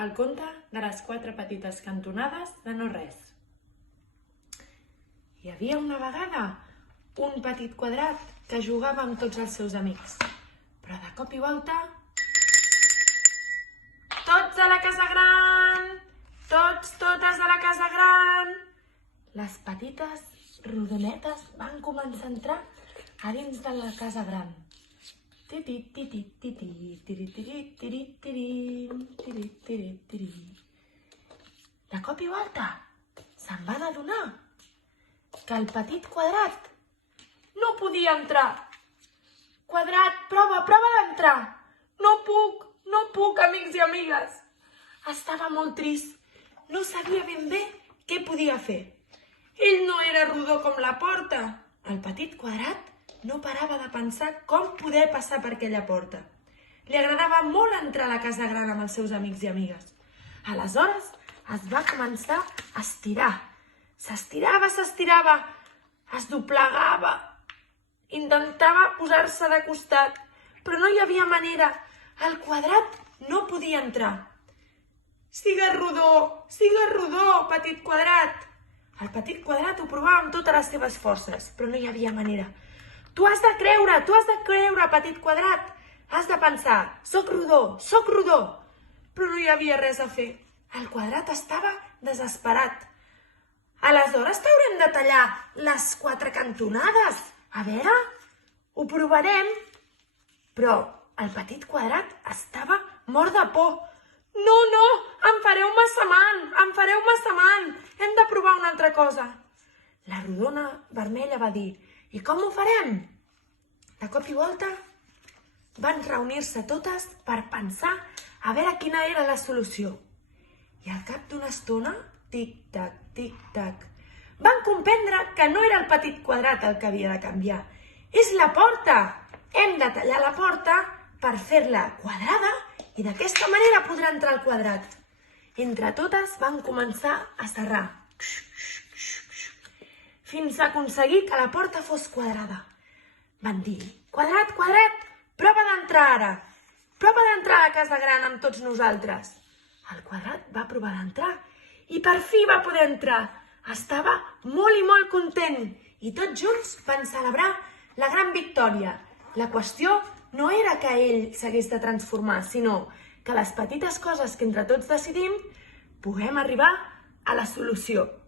El conte de les 4 petites cantonades de no res. Hi havia una vegada un petit quadrat que jugava amb tots els seus amics. Però de cop i volta... Tots a la casa gran! Totes a la casa gran! Les petites rodonetes van començar a entrar a dins de la casa gran. De cop i volta se'n van adonar que el petit quadrat no podia entrar. Quadrat, prova d'entrar. No puc, amics i amigues. Estava molt trist. No sabia ben bé què podia fer. Ell no era rodó com la porta. El petit quadrat no parava de pensar com poder passar per aquella porta. Li agradava molt entrar a la casa gran amb els seus amics i amigues. Aleshores es va començar a estirar. S'estirava, es doblegava, intentava posar-se de costat, però no hi havia manera. El quadrat no podia entrar. Sigues rodó, petit quadrat. El petit quadrat ho provava amb totes les seves forces, però no hi havia manera. Tu has de creure, petit quadrat. Has de pensar, soc rodó. Però no hi havia res a fer. El quadrat estava desesperat. Aleshores t'haurem de tallar les 4 cantonades. A veure, ho provarem. Però el petit quadrat estava mort de por. No, em fareu massa mal. Hem de provar una altra cosa. La rodona vermella va dir, i com ho farem? De cop i volta van reunir-se totes per pensar a veure quina era la solució. I al cap d'una estona, tic-tac, tic-tac, van comprendre que no era el petit quadrat el que havia de canviar. És la porta! Hem de tallar la porta per fer-la quadrada i d'aquesta manera podrà entrar el quadrat. Entre totes van començar a serrar fins a aconseguir que la porta fos quadrada. Van dir, quadrat, prova d'entrar ara. Prova d'entrar a la casa gran amb tots nosaltres. El quadrat va provar d'entrar i per fi va poder entrar. Estava molt i molt content i tots junts van celebrar la gran victòria. La qüestió no era que ell s'hagués de transformar, sinó que les petites coses que entre tots decidim puguem arribar a la solució.